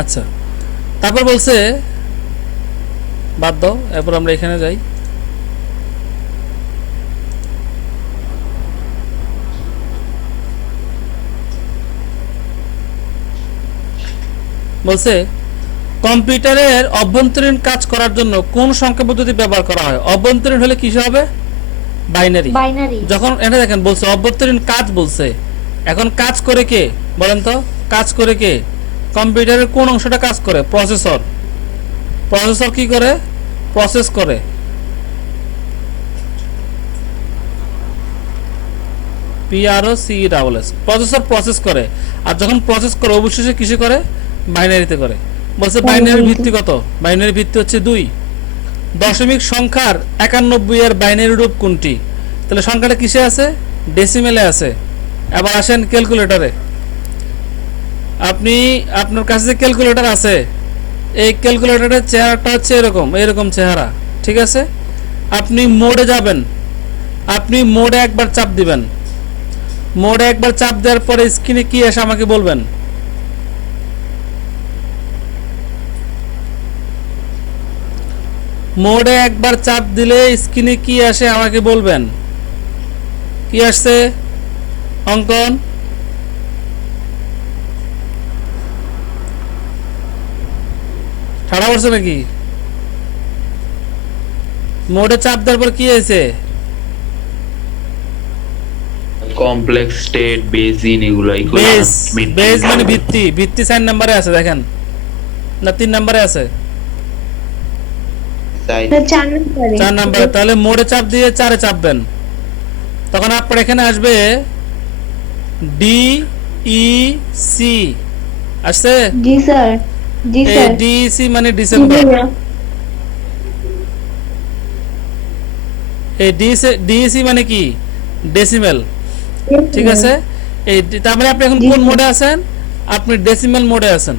আচ্ছা, তারপর বলছে বাদ দাও, এরপর আমরা এখানে যাই। বলছে কম্পিউটারের অভ্যন্তরীণ কাজ করার জন্য কোন সংখ্যা পদ্ধতি ব্যবহার করা হয়? অভ্যন্তরীণ হলে কিসে হবে? বাইনারি। বাইনারি। যখন এটা দেখেন বলছে অভ্যন্তরীণ কাজ বলছে, এখন কাজ করে কে বলেন তো? কাজ করে কে? কম্পিউটারের কোন অংশটা কাজ করে? প্রসেসর। প্রসেসর কি করে? প্রসেস করে। PROCESS, প্রসেসর প্রসেস করে। আর যখন প্রসেস করে অবশ্যই সে কিসে করে? বাইনারিতে করে। বলছে বাইনারির ভিত্তি কত? বাইনারির ভিত্তি হচ্ছে 2। দশমিক সংখ্যার 91 এর বাইনারি রূপ কোনটি? তাহলে সংখ্যাটা কিসে আছে? ডেসিমেলে আছে। এবার আসেন ক্যালকুলেটরে। আপনি আপনার কাছে যে ক্যালকুলেটর আছে, এই ক্যালকুলেটরের চেহারাটা হচ্ছে এরকম, এরকম চেহারা, ঠিক আছে? আপনি মোডে যাবেন, আপনি মোডে একবার চাপ দিবেন। মোডে একবার চাপ দেওয়ার পরে স্ক্রিনে কি আসে আমাকে বলবেন। মোডে একবার চাপ দিলে স্ক্রিনে কি আসে আমাকে বলবেন। কি আসছে অঙ্কন? ঠাড়া পড়ছে নাকি? মোডে চাপ দেওয়ার পর কি হয়েছে? কমপ্লেক্স স্টেট, বেসিন, এগুলো বেস। বেস মানে ভিত্তি। ভিত্তি 4 নম্বরে আছে দেখেন, না 3 নম্বরে আছে? 4 নম্বরে। 4 নম্বরে। তাহলে মোডে চাপ দিয়ে 4 এ চাপবেন, তখন আপনার এখানে আসবে DEC। আসছে? জি স্যার। জি এই স্যার। DEC মানে ডিসেম্বর। এই DEC মানে কি? ডেসিমেল, ঠিক আছে? এই তার মানে আপনি এখন কোন মোডে আছেন? আপনি ডেসিমেল মোডে আছেন।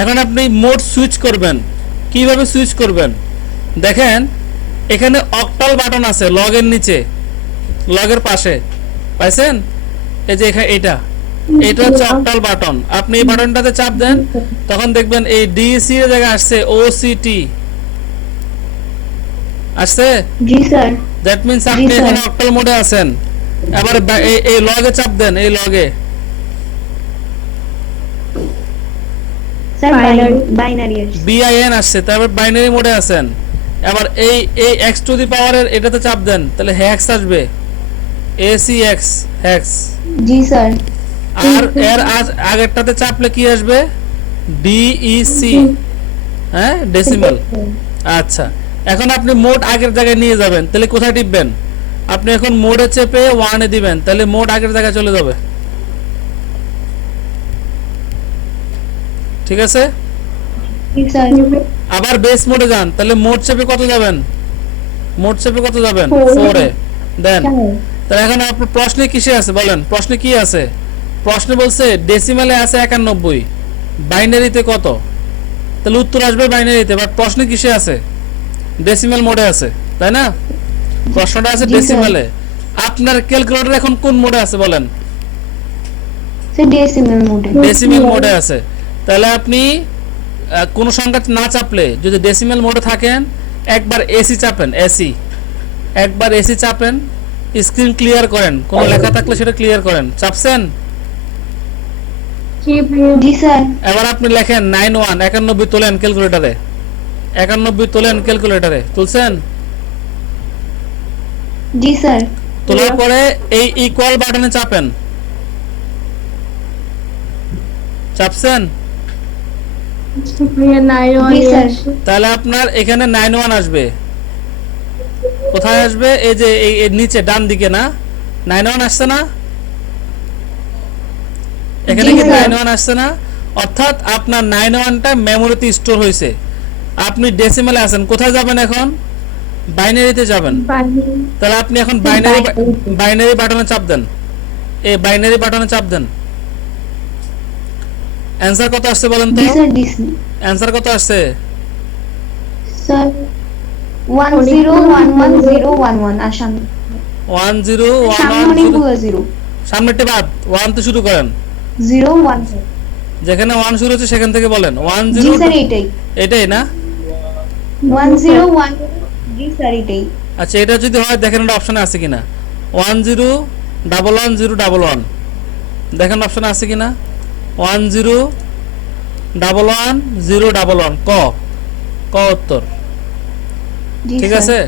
এখন আপনি মোড সুইচ করবেন। কিভাবে সুইচ করবেন দেখেন, এখানে অক্টাল বাটন আছে লগের নিচে, লগের পাশে, পাইছেন? এই যে এখানে এটা হচ্ছে অক্টাল বাটন। আপনি এই বাটনটাতে চাপ দেন, তখন দেখবেন এই ডিসি এর জায়গায় আসছে OCT আসছে। জি স্যার। দ্যাট মিন্স আপনি এখন অক্টাল মোডে আছেন। এবার এই লগে চাপ দেন, এই লগে। স্যার বাইনারি আসছে। BIN আসছে, তারপর বাইনারি মোডে আছেন। এবার এই x টু দি পাওয়ারের এটাতে চাপ দেন, তাহলে হ্যাক্স আসবে, ACX হ্যাক্স। জি স্যার। আর এর আগেরটাতে চাপলে কি আসবে? DEC, হ্যাঁ, ডেসিমেল। আচ্ছা, এখন আপনি মোড আগের জায়গায় নিয়ে যাবেন, তাহলে কোথায় টিপবেন? আপনি এখন মোডে চেপে 1 এ দিবেন, তাহলে মোড আগের জায়গায় চলে যাবে, ঠিক আছে? জি স্যার। আবার বেস মোডে যান, তাহলে মোড চেপে কত যাবেন? মোড চেপে কত যাবেন? 4 এ দেন। তাহলে এখন আপনার প্রশ্নে কিসে আছে বলেন? প্রশ্নে কি আছে? প্রশ্নে বলছে ডেসিমেলে আছে 91, বাইনারিতে কত? তাহলে উত্তর আসবে বাইনারিতে, বাট প্রশ্নে কিসে আছে? ডেসিমেল মোডে আছে, তাই না? প্রশ্নটা আছে ডেসিমেলে। আপনার ক্যালকুলেটর এখন কোন মোডে আছে বলেন? ডেসিমেল মোডে। ডেসিমেল মোডে আছে। তাহলে আপনি কোন সংখ্যা না চাপলে, যদি ডেসিমেল মোডে থাকেন, একবার এসি চাপেন, এসি একবার এসি চাপেন, স্ক্রিন ক্লিয়ার করেন, কোন লেখা থাকলে সেটা ক্লিয়ার করেন। চাপছেন? জি স্যার। এবার আপনি লেখেন 91, 91 তোলেন ক্যালকুলেটরে, 91 তোলেন ক্যালকুলেটরে, তুলছেন? জি স্যার। তোলার পরে এই ইকুয়াল বাটনে চাপেন। চাপছেন? জি স্যার। তাহলে আপনার এখানে 91 আসবে। কোথায় আসবে? এই যে এই নিচে ডান দিকে, না 91 আসছে না? এখানে কি 91 আসছে না? অর্থাৎ আপনার 91টা মেমোরিতে স্টোর হয়েছে। আপনি ডেসিমেলে আছেন, কোথায় যাবেন এখন? বাইনারিতে যাবেন। তাহলে আপনি এখন বাইনারি বাটনে চাপ দেন, এই বাইনারি বাটনে চাপ দেন। অ্যানসার কত আসছে বলেন তো? অ্যানসার কত আসছে? স্যার 10111011 আসাম। 1011 সামনেটা বাদ 1 তে শুরু করেন। 0 1 যেখানে 1 শুরু হচ্ছে সেখান থেকে বলেন 1 জি 0 স্যার এটাই এটাই না? 101 জি স্যার এটাই আচ্ছা, এটা যদি হয় দেখেন এটা অপশনে আছে কিনা। 1 0 1 1 0 1 1 দেখেন অপশনে আছে কিনা। 1 0 1 1 0 1 1 ক ক উত্তর। জি ঠিক স্যার। আছে,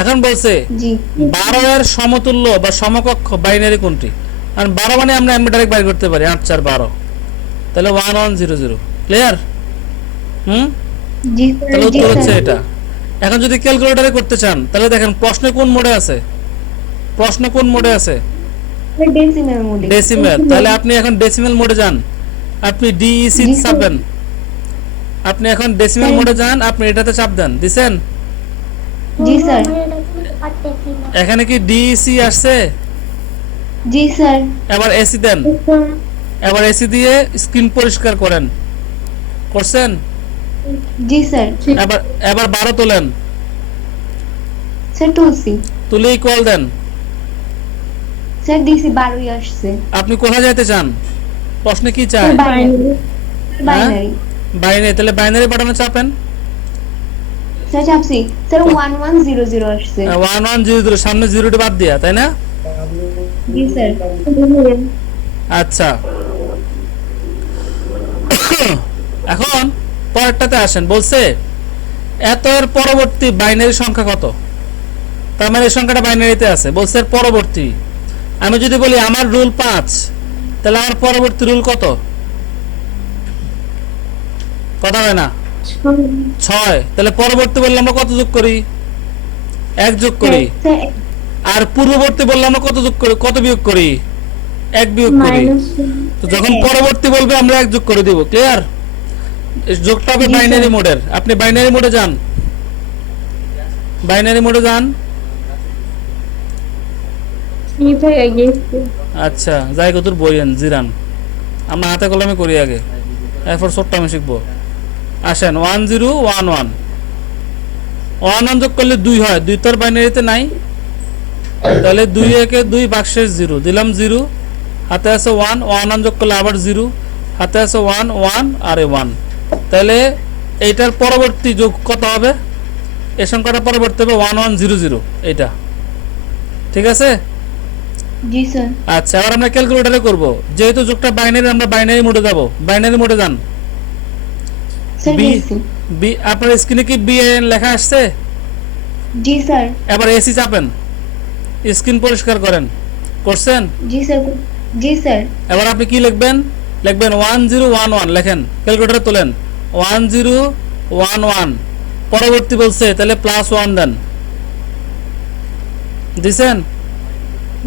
এখন বলছে জি 12 এর সমতুল্য বা সমকক্ষ বাইনারি কোনটি? কারণ 12 মানে আমরা এমনি ডাইরেক্ট বাইর করতে পারি 8 4 12, তাহলে 1 1 0 0। ক্লিয়ার? জি স্যার তাহলে জি উত্তর হচ্ছে স্যার এটা। এখন যদি ক্যালকুলেটরে করতে চান তাহলে দেখেন প্রশ্ন কোন মোডে আছে, প্রশ্ন কোন মোডে আছে? ডেসিমেল মোডে ডেসিমেল। তাহলে আপনি এখন ডেসিমেল মোডে যান, আপনি ডিইসি জি, স্যার। চাপবেন। আপনি এখন ডেসিমেল স্যার। মোডে যান, আপনি এটাতে চাপ দেন। দিছেন? জি স্যার এখানে কি ডিইসি আসছে? জি স্যার এবার এসি দেন, এবার এসি দিয়ে স্ক্রিন পরিষ্কার করেন। করছেন? জি স্যার এবার এবার 12 তোলেন, স্যার তুলসি তুলে ইকুয়াল দেন। স্যার ডিসি 12ই আসছে আপনি কোথায় যেতে চান? প্রশ্নে কি চায়? Binary binary binary. তাহলে বাইনারি বাটনে চাপেন। স্যার চাপসি স্যার 1100 আসছে 1 1 0 0 সামনে জিরোটি বাদ দিয়া, তাই না? জি স্যার আচ্ছা, এখন পরেরটাতে আসেন। বলছে এত এর পরবর্তী বাইনারি সংখ্যা কত? তার মানে এই সংখ্যাটা বাইনারিতে আছে। বলছে এর পরবর্তী, আমি যদি বলি আমার রুল 5, তাহলে আমার পরবর্তী রুল কত? কথা হয় না? 6। তাহলে পরবর্তী বললে আমরা কত যোগ করি? 1 যোগ করি। স্যার আর পূর্ববর্তী বললে আমরা কত যোগ করি, কত বিয়োগ করি? 1 বিয়োগ করি। তো যখন পরবর্তী বলবে আমরা 1 যোগ করে দিব। ক্লিয়ার? যোগটা হবে জি, স্যার। বাইনারি মোডের। আপনি বাইনারি মোডে যান, বাইনারি মোডে যান। আচ্ছা, যাই কত বইয়েন জিরান, আমরা হাতে কলমে করি আগে, এরপর ছোট্ট আমি শিখবো। আসেন 1 0 1 1 1 1 যোগ করলে 2 হয়, 2 তোর বাইনারিতে নাই। তাহলে 2 একে 2 বাক্সের 0 দিলাম 0, হাতে আছে 1 1 1 যোগ করলে আবার 0, হাতে আছে 1 1 আর 1। তাহলে এইটার পরবর্তী যোগ কত হবে? এই সংখ্যাটা পরবর্তী হবে 1 1 0 0 এটা। ঠিক আছে? জি স্যার আচ্ছা, এবার আমরা ক্যালকুলেটরে করব। যেহেতু যোগটা বাইনারি, আমরা বাইনারি মোডে যাব। বাইনারি মোডে যান। স্যার বি ডিসি বি আপনার স্ক্রিনে কি বিএন লেখা আসছে? জি স্যার এবার এসি চাপেন, স্ক্রিন পরিষ্কার করেন। করছেন? জি স্যার জি স্যার এবার আপনি কি লিখবেন? লিখবেন 1 0 1 1 লেখেন, ক্যালকুলেটরে তোলেন 1 0 1 1। পরবর্তী বলছে তাহলে +1 দেন। দিছেন?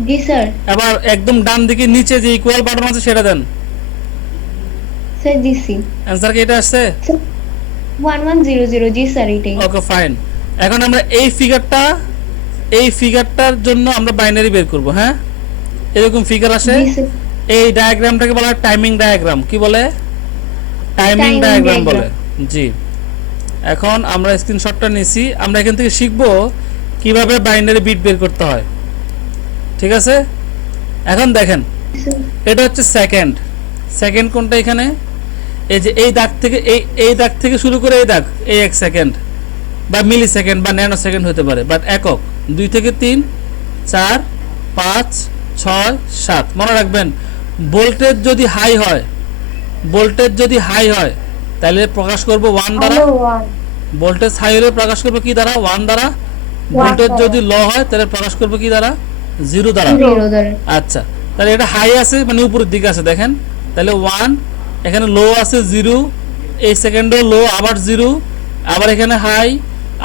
জি স্যার এবার একদম ডান দিকে নিচে যে ইকুয়াল বাটন আছে সেটা দেন। স্যার ডিসি অ্যান্সার কি এটা আসছে? 1100 জি স্যার এটাই ওকে ফাইন। এখন আমরা এই ফিগারটার জন্য আমরা বাইনারি বের করব। হ্যাঁ, এরকম ফিগার আসে। জি স্যার এই ডায়াগ্রামটাকে বলা হয় টাইমিং ডায়াগ্রাম। কি বলে? Timing Timing diagram diagram। বলে। জি, এখন আমরা স্ক্রিনশটটা নিছি। আমরা এখান থেকে শিখব কিভাবে বাইনারি বিট বের করতে হয়। ঠিক আছে? এখন দেখেন, এটা হচ্ছে সেকেন্ড। সেকেন্ড কোনটা এখানে? এই যে এই দাগ থেকে এই দাগ থেকে শুরু করে এই দাগ, এই 1 সেকেন্ড বা মিলি সেকেন্ড বা ন্যানো সেকেন্ড হতে পারে, বাট একক। 2 থেকে 3 4 5 6 7। মনে রাখবেন, ভোল্টেজ যদি হাই হয়, ভোল্টেজ যদি হাই হয় তাহলে প্রকাশ করব 1 দ্বারা। ভোল্টেজ হাই হলে প্রকাশ করব কি দ্বারা? 1 দ্বারা। ভোল্টেজ যদি লো হয় তাহলে প্রকাশ করব কি দ্বারা? 0 দ্বারা। 0 দ্বারা আচ্ছা, তাহলে এটা হাই আছে মানে উপরের দিকে আছে দেখেন। তাহলে 1, এখানে লো আছে 0, এই সেকেন্ডও লো, আবার 0, আবার এখানে হাই,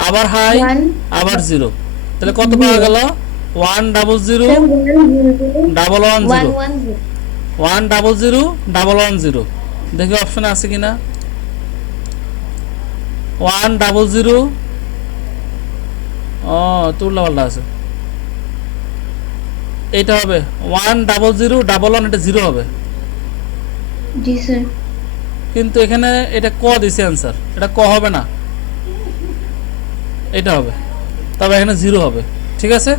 আবার হাই, 1 আবার 0। তাহলে কত পাওয়া গেল? 1 0 0 1 1 0 1 0 0 1 1 0। দেখি অপশনে আছে কিনা। 1 0 0, ও তুললা পাল্টা আছে। এটা হবে 1 0 0 1 1, এটা 0 হবে। জি স্যার কিন্তু এখানে এটা ক দিছে অ্যান্সার, এটা ক হবে না, এটা হবে। তবে এখানে 0 হবে। ঠিক আছে?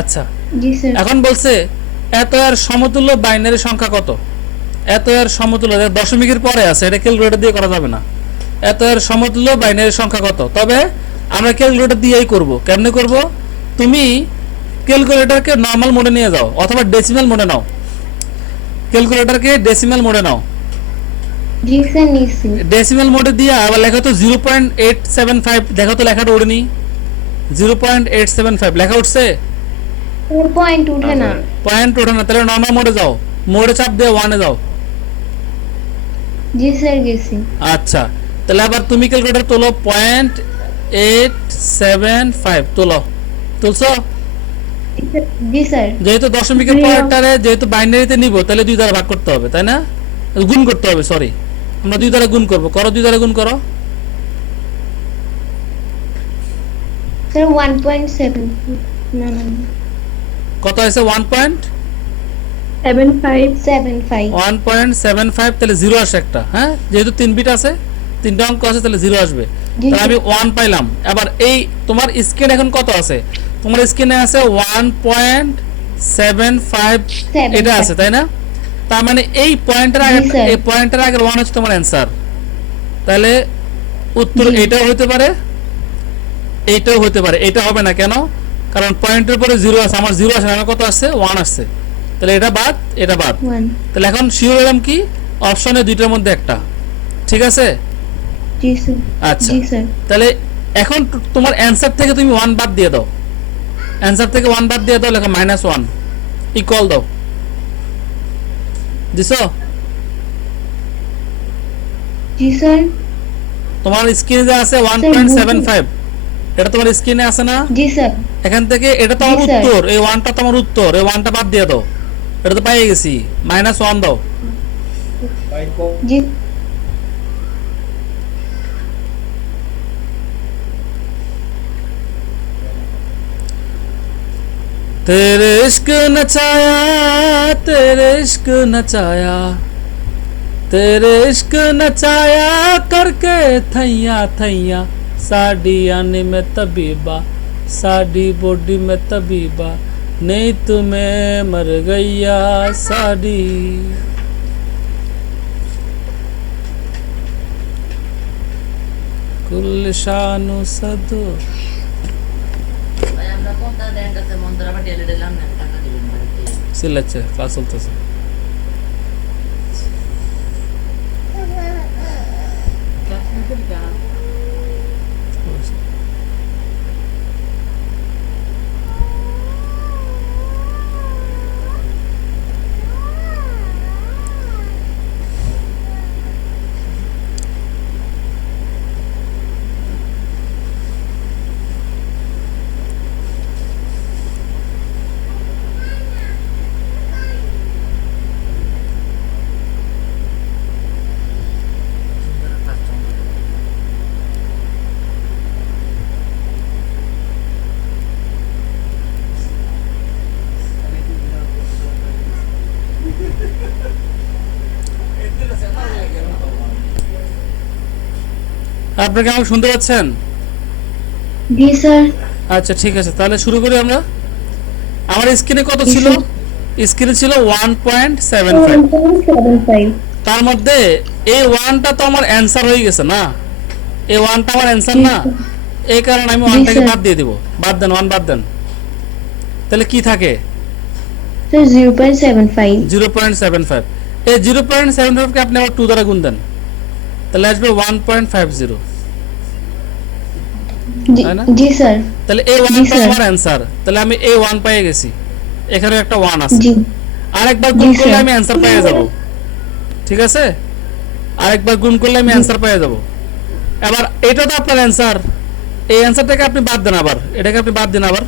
আচ্ছা, জি স্যার এখন বলছে এত এর সমতুল্য বাইনারি সংখ্যা কত? এত এর সমতুল্য দশমিকের পরে আছে, এটা ক্যালকুলেটর দিয়ে করা যাবে না। এত এর সমতুল্য বাইনারি সংখ্যা কত, তবে আমরা ক্যালকুলেটর দিয়েই করব। কেমনে করব, তুমি ক্যালকুলেটরকে নর্মাল মোডে নিয়ে যাও অথবা ডেসিমাল মোডে নাও, ক্যালকুলেটরকে ডেসিমাল মোডে নাও। জি স্যার নিছি। ডেসিমাল মোডে দিয়ে আবার লেখা তো 0.875, দেখো তো লেখাটা উঠেনি, 0.875 লেখা উঠছে? পয়েন্ট উঠে না। পয়েন্ট ওঠে না, তাহলে নর্মাল মোডে যাও, মোডে চাপ দিয়ে 1 এ যাও। জি স্যার গেছি। আচ্ছা, তাহলে আবার তুমি ক্যালকুলেটর তোলো, 0.875 তোলো, তুলছো? জি স্যার। যেহেতু দশমিকের পরেরটারে যেহেতু বাইনারিতে নিব, তাহলে 2 দ্বারা ভাগ করতে হবে, তাই না? গুণ করতে হবে, সরি, আমরা 2 দ্বারা গুণ করব। করো, 2 দ্বারা গুণ করো। স্যার 1.7 না না কত হয়েছে? 75 1.75, তাহলে 0 আসে একটা, হ্যাঁ, যেহেতু 3 বিট আছে, 3টা অঙ্ক আছে, তাহলে 0 আসবে। জি তাহলে আমি 1 পাইলাম। এবার এই তোমার স্ক্রিন এখন কত আছে? তোমার স্ক্রিনে আছে 1.75, এটা আছে, তাই না? তার মানে এই পয়েন্টের আগে, জি, স্যার। এই পয়েন্টের আগের 1 হচ্ছে তোমার অ্যানসার। তাহলে উত্তর জি। এটাও হতে পারে, এইটাও হতে পারে। এটা হবে না কেন? কারণ পয়েন্টের পরে 0 আছে, আমার 0 আসে না, আমার কত আসছে? 1 আসছে। তাহলে এটা বাদ, এটা বাদ। 1 তাহলে এখন শিওর হলাম কি অপশনে দুইটার মধ্যে একটা, ঠিক আছে? জি স্যার। আচ্ছা, জি স্যার। তাহলে এখন তোমার অ্যানসার থেকে তুমি 1 বাদ দিয়ে দাও, অ্যানসার থেকে 1 বাদ দিয়ে দাও, লেখো -1 ইকুয়াল দাও, দিছো? জি স্যার। তোমার স্ক্রিনে যে আছে 1.75, এটা তোমার স্ক্রিনে আছে না? জি স্যার। এখান থেকে এটা তোমার জি, স্যার। উত্তর, এই 1টা তোমার উত্তর, এই 1টা বাদ দিয়ে দাও, এটা তো পাইয়ে গেছি, -1 দাও। জি तेरे इश्क नचाया, तेरे इश्क नचाया, तेरे इश्क नचाया करके थैया थैया, साड़ी आने में तबीबा, साड़ी बॉडी में तबीबा, नहीं तुम्हें मर गया साड़ी। कुल शानु सदो সিলেছে, ক্লাস চলতেছে। আপনারা কি আমাকে শুনতে পাচ্ছেন? জি স্যার। আচ্ছা, ঠিক আছে, তাহলে শুরু করি আমরা। আমার স্ক্রিনে কত ছিল? স্ক্রিনে ছিল 1.75। 1.75 তার মধ্যে এই 1টা তো আমার অ্যানসার হয়ে গেছে না, এই 1টা আমার অ্যানসার না, এই কারণে আমি 1টাকে বাদ দিয়ে দিব। বাদ দেন, 1 বাদ দেন, তাহলে কি থাকে? স্যার 0.75 0.75। এই 0.75 কে আপনি আবার 2 দ্বারা গুণ দেন, তাহলে আসবে 1.50, তাই না? জি স্যার। তাহলে এই 1টা আমার অ্যানসার, তাহলে আমি এই 1 পেয়ে গেছি, এখানে একটা 1 আছে, জি আরেকবার গুণ করলে আমি অ্যানসার পেয়ে যাব, ঠিক আছে? আরেকবার গুণ করলে আমি অ্যানসার পেয়ে যাব। এবার এটা তো আপনার অ্যানসার, এই অ্যানসারটাকে আপনি বাদ দেন, আবার এটাকে আপনি বাদ দিন, আবার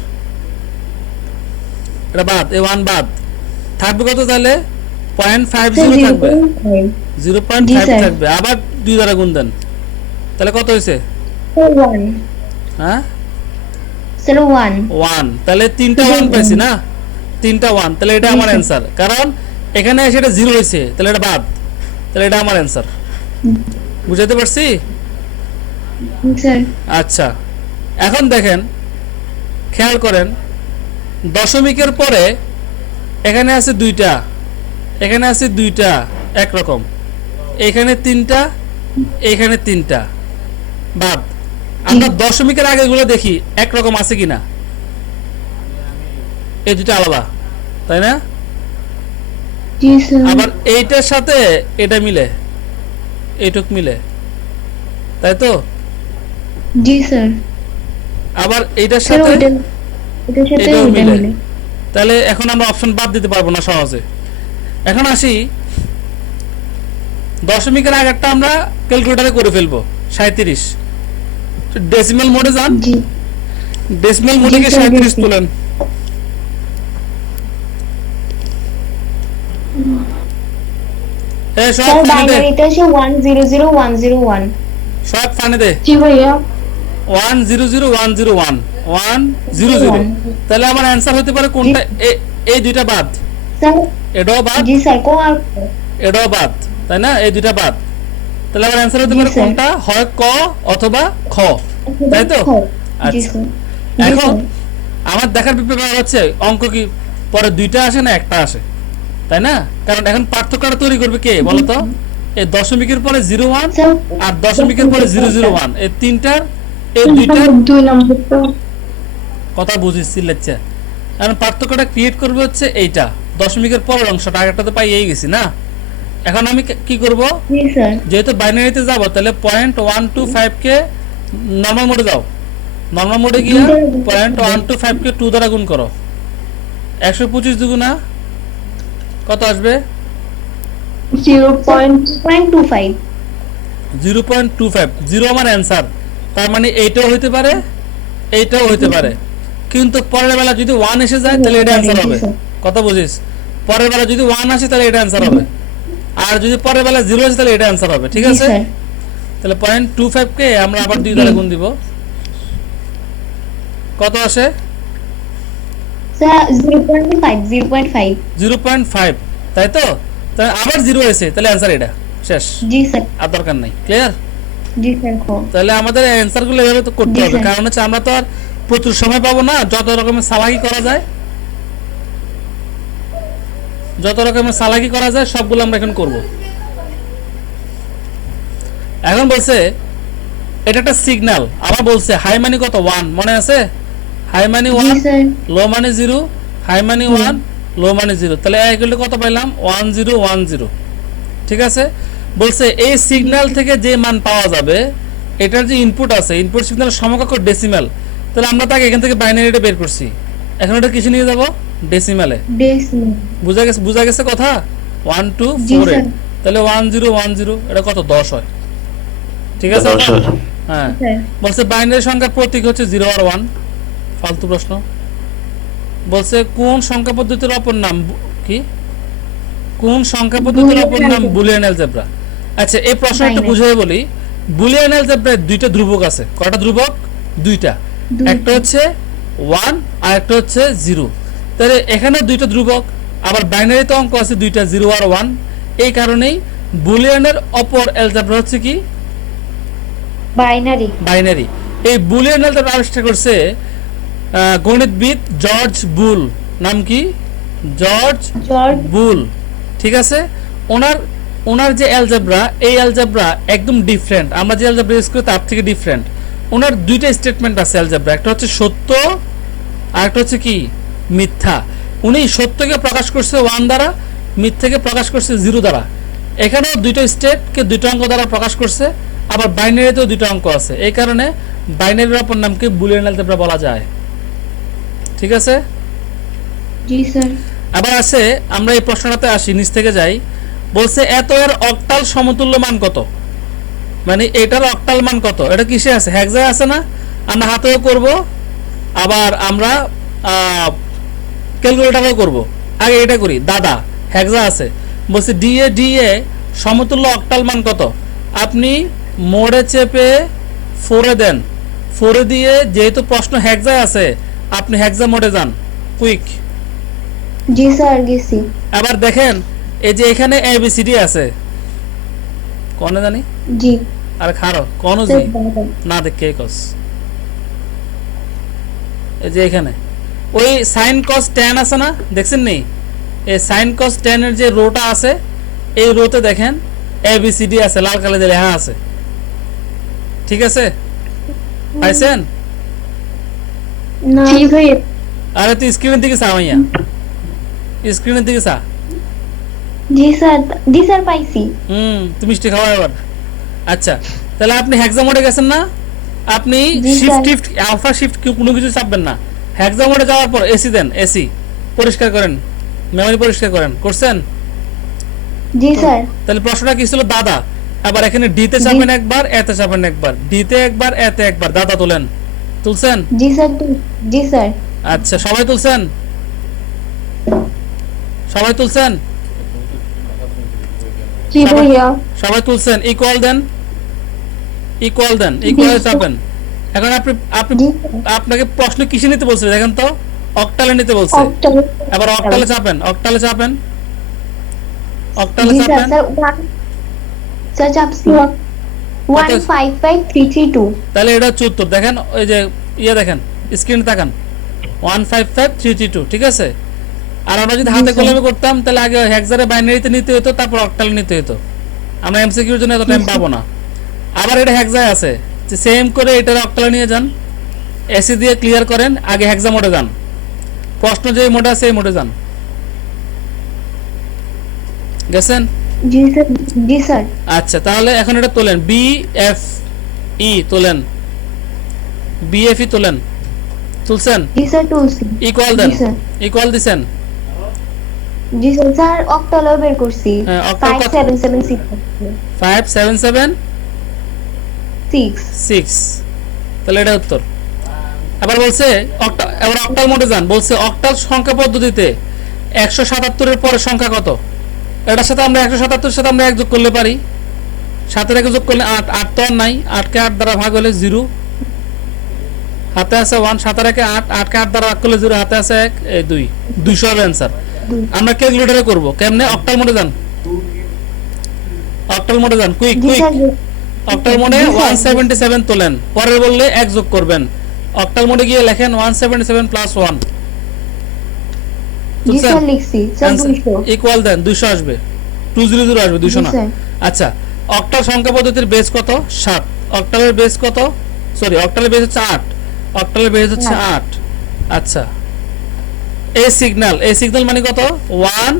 এটা বাদ, এই 1 বাদ, থাকবে কত তাহলে? 0.50 থাকবে, 0.5 থাকবে, আবার 2 দ্বারা গুণ দেন, তাহলে কত হয়েছে? 1 হ্যাঁ স্যার 1 1, তাহলে 3টা 1 পাইছি না, 3টা 1, তাহলে এটা আমার অ্যানসার। কারণ এখানে সেটা 0 হয়েছে, তাহলে এটা বাদ, তাহলে এটা আমার অ্যানসার। বুঝাতে পারছি? স্যার। আচ্ছা, এখন দেখেন, খেয়াল করেন, দশমিকের পরে এখানে আছে 2টা, এখানে আছে 2টা, একরকম, এখানে 3টা, এখানে 3টা বাদ। আমরা দশমিকের আগে গুলো দেখি একরকম আছে কিনা, এই দুটো আলাদা, তাই না? জি স্যার। আবার এইটার সাথে এটা মিলে, এইটুক মিলে, তাই তো? জি স্যার। আবার এইটার স্যার সাথে এটার সাথে এটাও ওটা মিলে। মিলে। তাহলে এখন আমরা অপশন বাদ দিতে পারবো না সহজে। এখন আসি দশমিকের আগেরটা আমরা ক্যালকুলেটরে করে ফেলবো 37। ডেসিমাল মোডে যান, জি ডেসিমাল মোডে গিয়ে জি, স্যার, 37 দেখছি। তুলেন। এই সব স্যার ফানি দে, বাইনারিটা হচ্ছে 100101। সব ফানি দে। জি ভাইয়া। 100101 100। তাহলে আমার অ্যান্সার হতে পারে কোনটা? এই দুইটা বাদ, স্যার এটাও বাদ, জি স্যার কো আর এটাও বাদ, তাই না? এই দুইটা বাদ। তাহলে আমার অ্যান্সার হতে জি, পারে স্যার। কোনটা? হয় ক অথবা খ, তাই তো? জি আচ্ছা, স্যার। এখন আমার দেখার ব্যাপার হচ্ছে অঙ্ক কি পরে দুইটা আসে না একটা আসে, তাই না? কারণ এখন পার্থক্যটা তৈরি করবে কে বলো তো? এই দশমিকের পরে 01 স্যার আর দশমিকের পরে 001, এই তিনটার, এই দুইটার 2 নম্বরটা। কথা বুঝিস চিল্লাচ্ছে। এখন পার্থক্যটা ক্রিয়েট করবে হচ্ছে এইটা, দশমিকের পরের অংশটা, আগেরটা তো পাইয়েই গেছি না? এখন আমি কি করব? জি স্যার। যেহেতু বাইনারিতে যাব, তাহলে 0.125 কে নরমাল মোডে যাও, নরমাল মোডে গিয়ে 0.125 কে 2 দ্বারা গুণ করো। 125 দুগুণা কত আসবে? 0.25। 0.25। 0 আমার অ্যান্সার, তার মানে এইটাও হইতে পারে, এইটাও হইতে পারে। কিন্তু পরের বেলা যদি 1 এসে যায় তাহলে এটা অ্যান্সার হবে। কথা বুঝিস? পরের বেলা যদি 1 আসে তাহলে এটা অ্যান্সার হবে, আর যদি পরের বেলা 0 আসে তাহলে এটা অ্যান্সার হবে। ঠিক জি আছে? স্যার। তাহলে 0.25 কে আমরা আবার 2 দ্বারা গুণ দিব, কত আসে? স্যার 0.5। 0.5, তাই তো? তাহলে আবার 0 এসে, তাহলে অ্যান্সার এটা, শেষ, জি স্যার। আর দরকার নাই। ক্লিয়ার? জি স্যার কো। তাহলে আমাদের অ্যান্সার গুলো এভাবে তো করতে জি, হবে, স্যার। কারণ হচ্ছে আমরা তো আর প্রচুর সময় পাবো না। যত রকমের চালাকি করা যায়, যত রকমের চালাকি করা যায় সবগুলো আমরা এখন করব। এখন বলছে এটা একটা সিগন্যাল, আবার বলছে হাই মানে কত? 1, মনে আছে? হাই মানে জি 1, স্যার। লো মানে 0, হাই মানে 1, লো মানে 0। তাহলে এগুলো কত পাইলাম? 1010। ঠিক আছে? বলছে এই সিগন্যাল থেকে যে মান পাওয়া যাবে, এটার যে ইনপুট আছে, ইনপুট সিগন্যাল সমকক্ষ ডেসিমাল। তাহলে আমরা তাকে এখান থেকে বাইনারিটা বের করছি, এখন এটা কিছু নিয়ে যাব? ডেসিমালে। ডেসিমাল। বুঝা গেছে কথা? 1 2 জি, 4 স্যার। 8, তাহলে 1010, এটা কত? 10 হয়। ঠিক আছে? 10 হয়। হ্যাঁ। স্যার। বলছে বাইনারি সংখ্যার প্রতীক হচ্ছে 0 আর 1। ফালতু প্রশ্ন। বলছে কোন সংখ্যা পদ্ধতির অপর নাম কি? কোন সংখ্যা পদ্ধতির অপর নাম বুলিয়ান অ্যালজেব্রা? আচ্ছা, এই প্রশ্নটা বুঝিয়ে বলি। বুলিয়ান অ্যালজেব্রায় দুইটা ধ্রুবক আছে। কয়টা ধ্রুবক? দুইটা। একটা হচ্ছে 1 আর একটা হচ্ছে 0। তাহলে এখানে দুইটা ধ্রুবক, আবার বাইনারিতে অঙ্ক আছে দুইটা, 0 আর 1। এই কারণেই বুলিয়ানের অপর অ্যালজেব্রা হচ্ছে কি? বাইনারি। বাইনারি। এই বুলিয়ান অ্যালজেব্রা আবিষ্কার করছে গণিতবিদ জর্জ বুল। নাম কি? জর্জ বুল। ঠিক আছে? ওনার যে অ্যালজেব্রা, এই অ্যালজেব্রা একদম ডিফারেন্ট, আমরা যে অ্যালজেব্রা ইউজ করি তার থেকে ডিফারেন্ট। ওনার দুইটা স্টেটমেন্ট আছে অ্যালজেব্রা, একটা হচ্ছে সত্য আর একটা হচ্ছে কি? মিথ্যা। উনি সত্যকে প্রকাশ করছে 1 দ্বারা, মিথ্যাকে প্রকাশ করছে 0 দ্বারা। এখানেও দুইটা স্টেটকে দুইটা অঙ্ক দ্বারা প্রকাশ করছে, আবার বাইনারিতেও দুইটা অঙ্ক আছে। এই কারণে বাইনারির অপর নামকে বুলিয়ান অ্যালজেব্রা বলা যায়। ঠিক আছে? জি স্যার। আবার আছে, আমরা এই প্রশ্নটাতে আসি, নিচ থেকে যাই। বলছে এত এর অক্টাল সমতুল্য মান কত? মানে এটার অক্টাল মান কত? এটা কিসে আছে? হেক্সায় আছে না? আমরা হাতেও করব, আবার আমরা ক্যালকুলেটরেও করব। আগে এটা করি, দাদা হেক্সা আছে। বলছে ডিএ সমতুল্য অক্টাল মান কত? আপনি মোড়ে চেপে 4 দেন, 4 দিয়ে, যেহেতু প্রশ্ন হেক্সায় আছে, আপনি হেক্সা মোডে যান, কুইক। জি স্যার গেছি। আবার দেখেন, এই যে এখানে এবিসিডি আছে, কোনে জানি? জি আর খারো কোন স্যার। না দেখে কস, এই যে এখানে ওই sin cos tan আছে না? দেখছেন নি? এই sin cos tan এর যে রোটা আছে, এই রোতে দেখেন ABCD আছে, লাল কালি দিয়ে লেখা আছে, ঠিক আছে? পাইছেন? না জি ভাইয়া আরে তুই স্ক্রিনের দিকে চা ভাইয়া, স্ক্রিনের দিকে চা। জি স্যার পাইছি তুমি মিষ্টি খাওয়া এবার। আচ্ছা, তাহলে আপনি হেক্সা মোডে গেছেন না? আপনি জি, শিফট স্যার। টিফট আলফা শিফট কোনো কিছু চাপবেন না। হেক্সা মোডে যাওয়ার পর এসি দেন, এসি পরিষ্কার করেন, মেমরি পরিষ্কার করেন, করছেন? জি স্যার তাহলে প্রশ্নটা কি ছিল? দাদা। আবার এখানে ডিতে চাপেন একবার, এতে চাপেন একবার, ডিতে একবার, এতে একবার, দাদা তোলেন। তুলছেন? জি স্যার জি স্যার আচ্ছা, সবাই তুলছেন? সবাই তুলছেন? জি ভাইয়া সবাই তুলছেন? ইকুয়াল দেন, ইকুয়াল দেন, ইকুয়ালে চাপেন। এখন আপনি আপনি জি আপনাকে প্রশ্ন কিসে নিতে বলছে দেখেন তো? অক্টালে নিতে বলছে। অক্টাল এবার অক্টালে চাপেন, অক্টালে চাপেন, অক্টালে জি স্যার চাপেন। স্যার চাপছি 155332 তাহলে এটা হচ্ছে উত্তর। দেখেন ওই যে ইয়ে দেখেন, স্ক্রিনে তাকান, 155332, ঠিক আছে? আর আমরা যদি হাতে জি, স্যার। কলমে করতাম তাহলে আগে হেক্সারে বাইনারিতে নিতে হতো, তারপর অক্টালে নিতে হতো। আমরা এমসিকিউর জন্য এত টাইম জি, স্যার। পাবো না। আবার এটা হেক্সায় আছে, সেম করে এটা অক্টালে নিয়ে যান, এসি দিয়ে ক্লিয়ার করেন, আগে হেক্সা মোডে যান, প্রশ্ন যে মোডে আছে এই মোডে যান। গেছেন? জি স্যার আচ্ছা, তাহলে এখন এটা তোলেন, BFE তোলেন, BFE তোলেন। তুলছেন? জি স্যার টুলসি ইকুয়াল দেন, জি স্যার ইকুয়াল দিছেন? জি স্যার স্যার অক্টালও বের করছি হ্যাঁ, octal কত? 5776 5776। তাহলে এটা উত্তর। আবার বলছে এবার অক্টাল মোডে যান, বলছে অক্টাল সংখ্যা পদ্ধতিতে 177 এর পরের সংখ্যা কত? এটার সাথে আমরা 177 সাথে আমরা 1 যোগ করলে পারি, 7 এর 1 যোগ করলে 8, 8 তো আর নাই, 8 কে 8 দ্বারা ভাগ হলে 0, হাতে আছে 1, 7 এর 1 8, 8 কে 8 দ্বারা ভাগ করলে 0, হাতে আছে 1, এই 2, 200 হবে অ্যানসার। আমরা ক্যালকুলেটরে করব কেমনে? অক্টাল মোডে যান, অক্টাল মোডে যান, কুইক জি কুইক। স্যার অক্টাল মোডে জি, স্যার। 177 তোলেন, পরের বললে 1 যোগ করবেন। অক্টাল মোডে গিয়ে লেখেন 177 প্লাস 1, জি স্যার লিখছি স্যার 200 ইকুয়াল দেন, 200 আসবে, 200 আসবে, 200 জি, না। স্যার। আচ্ছা, অক্টাল সংখ্যা পদ্ধতির বেস কত? 7। অক্টালের বেস কত? সরি, অক্টালের বেস হচ্ছে 8, অক্টালের বেস হচ্ছে 8। আচ্ছা, এই সিগন্যাল মানে কত? 1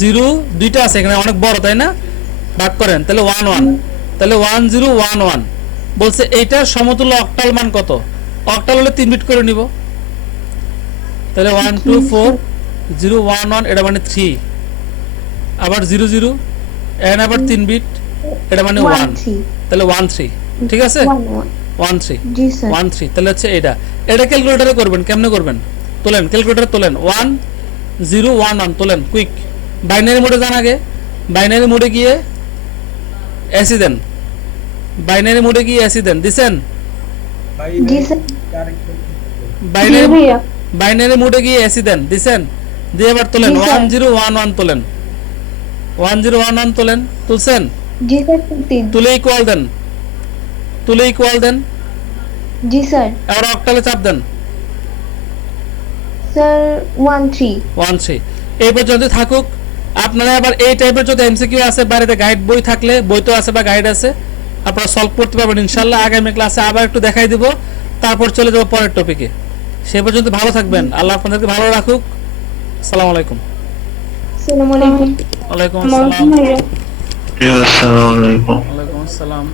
0, দুইটা আছে এখানে, অনেক বড় তাই না? ভাগ করেন, তাহলে 1 1, তাহলে 1 0 1 1। বলছে এইটার সমতুল্য অক্টাল মান কত? অক্টাল হলে 3 বিট করে নিব, তাহলে 1 2 4 0 1 1, এটা মানে 3, আবার 0 0, এখানে আবার 3 বিট, এটা মানে 1, তাহলে 1 3, ঠিক আছে? 1 3, জি স্যার 1 3, তাহলে হচ্ছে এটা ক্যালকুলেটরে করবেন। কেমনে করবেন? তোলেন, ক্যালকুলেটরে তোলেন, 1 0 1 1 তোলেন, কুইক। বাইনারি মোডে যান, আগে বাইনারি মোডে গিয়ে এসি দেন, বাইনারি মোডে গিয়ে এসি দেন, দিছেন? জি স্যার বাইনারি ভাইয়া বাইনারি মোডে গিয়ে এসি দেন, দিছেন? দিয়ে এবার তোলেন, জি, স্যার। 1 0 1 1 তোলেন, 1 0 1 1 তোলেন, তুলছেন? জি স্যার টুলসি তুলে ইকুয়াল দেন, তুলে ইকুয়াল দেন, জি স্যার এবার অক্টালে চাপ দেন, স্যার 13 1 3। এই পর্যন্ত থাকুক। আপনারা আবার এই টাইপের যদি এমসিকিউ আছে, বাড়িতে গাইড বই থাকলে, বই তো আছে বা গাইড আছে, আপনারা সলভ করতে পারবেন ইনশাআল্লাহ। আগামী ক্লাসে আবার একটু দেখাই দিব, তারপর চলে যাব পরের টপিকে। সেই পর্যন্ত ভালো থাকবেন, আল্লাহ আপনাদেরকে ভালো রাখুক। আসসালামু আলাইকুম। আসসালামু আলাইকুম ওয়ালাইকুম আসসালাম। আসসালামু আলাইকুম। ওয়ালাইকুম আসসালাম।